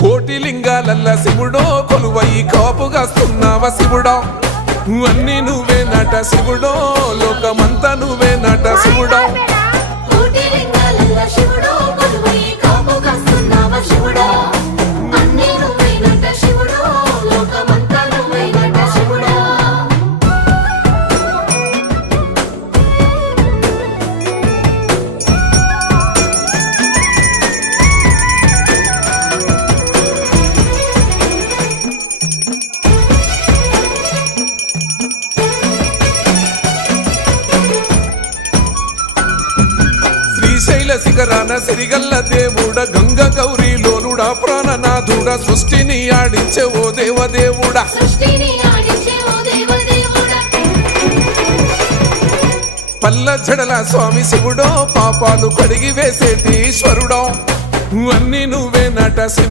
కోటి లింగాలల్ల శివుడో కొలువై కాపుగాస్తున్నావ శివుడో అన్ని నువ్వే నట శివుడో లోకమంతా నువ్వే నట శివుడో శ్రీశైల శిఖరాన సిరిగల్ల దేవుడ గంగ గౌరీ లోలుడా ప్రాణనాథుడ సృష్టిని ఆడించే ఓ దేవదేవుడా పల్ల జడల స్వామి శివుడో పాపాలు కడిగి వేసేటి ఈశ్వరుడో అన్ని నువ్వే నట